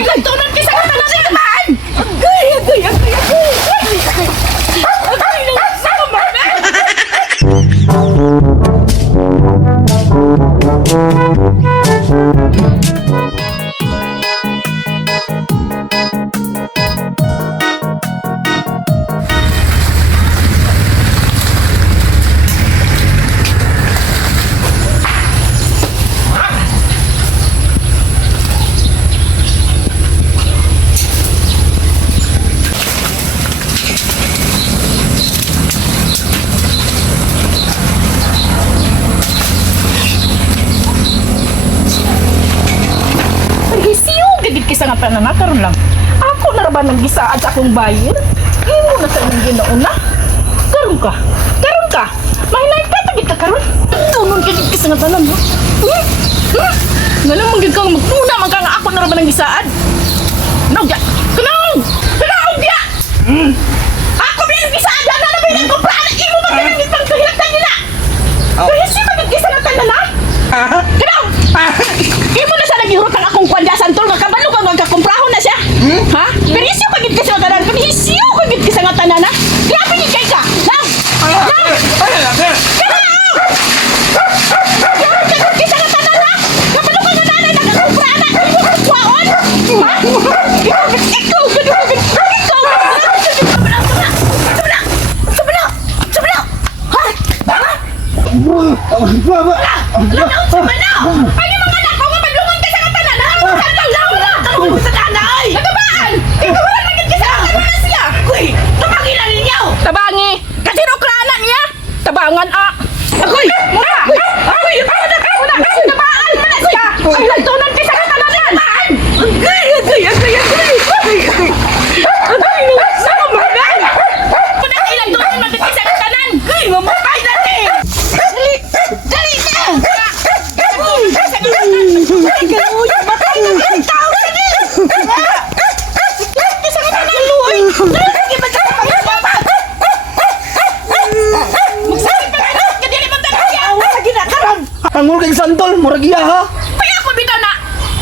Ay, nagtunan ka sa kata na rin naman! Agay! Agay! Agay! Agay! Agay! Lang sa mami! Kisa nga tanan karon lang. Ako na ra ba nang gisaad sa akong bayin? Imo na sa imong ginauna. Karon ka. Karon ka. Mahinay ka tagit ka karon. Tunon ka kisa nga tanan mo. Ngalang magig kang magtuna man ka nga ako na ra ba nang gisaad. No, ya. Kanang. Kanang ya. Ako bilang gisaad na na bilang ko para imo ba kanang gitang kahilatan nila. Kaya si magig kisa nga tanan na. Kanang. Imo na sa nagihurot akong kwandasan tol nga kabalo ka magkakumprahon na siya. Ha? Pero isyo kagit ka sa tanan, pero isyo kagit ka sa tanan na. Grabe ni kay ka. Lang. Lang. Kagit ka sa tanan na. Kabalo ka na nanay nagkakumprahan na. Imo ka kwaon. Ha? Ikaw gagawin. Ikaw. Sabala. Ha? Ha? Sabala. Ay mga anak ko nga madlungan ka sa katanan na. Lang na. Kalungan ko sa tanay. Nagabaan. Ikaw wala nagit ka sa katanan na siya. Uy, tabangin na ninyo. Tabangi. Kasi rokrana niya. Tabangan Agoy. Mura. Agoy. Muna. Kasi tabaan mo na siya. Ay, nagtunan ka sa katanan na. Agay. Sa kumagal. Muna kayo nagtunan magiging sa katanan. Agay, mamatay na rin. Dali na. Ay, galuya, matay na ang tao sa niya! Kasi nga na naluoy! Sige, magkakapayaman! Magsakit pa kayo! Kadili mo tayo siya! Sige na, karon! Angol kay santol, muragiya ha. Kaya ako bitaw na!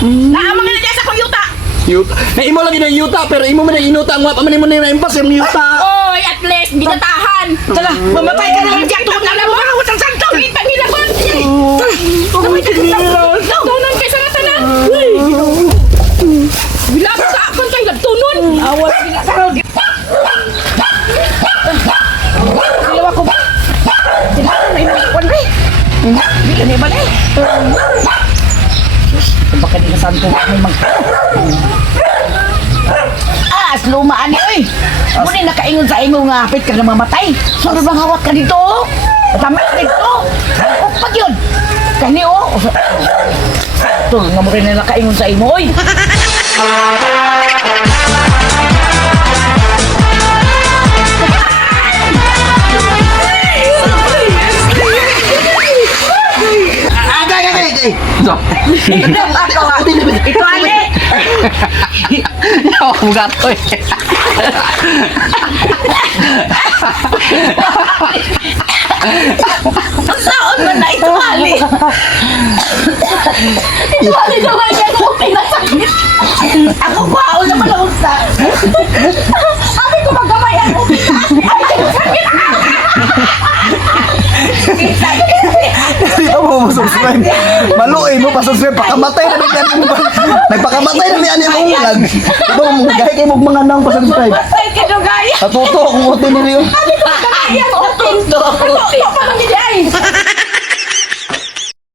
Naamang na dyan sa kong yuta! Yuta. Na imo lagi na yuta pero imo man inuta ang wapa man imo na impas yung yuta. Oy, at least, ginatahan! Tala, mamatay ka na lang dyan! Tukot na lang mga utang santol! Itang nilaban! Kamay ka na lang! Tunan kayo sa katanan! Bilang sa akon kayo nagtunon! Awal na karon! Silaw ako ba? Silaw na yung kwan rin! Bila niya ba na eh? Baka di na santo may mag... Lumaan ni oy! Muna nakaingon sa ingo nga hapit ka na mamatay! Sunod bang hawak ka dito? Tama ka dito! O pag yun! Kani o! Ito nga mo rin na nakaingon sa imo oy! Ito ali! Yawa mo gato eh. Saan man na ito ali? Ito ali naman yan ako pinasakit! Ako kwao naman ang usta! Sabi ko magamay ako pinas! Ay, sakit! Dito mo subscribe. Maluoy mo pa subscribe pakamatay na ni ani mo. Nagpakamatay na ni ani mo ulag. Ito mo gay kay mo mga nang pa subscribe. Patay ka do gaya! Sa tuto kung utin ni Rio. Sabi ko magamay ako! Tuto! Tuto pa lang niya!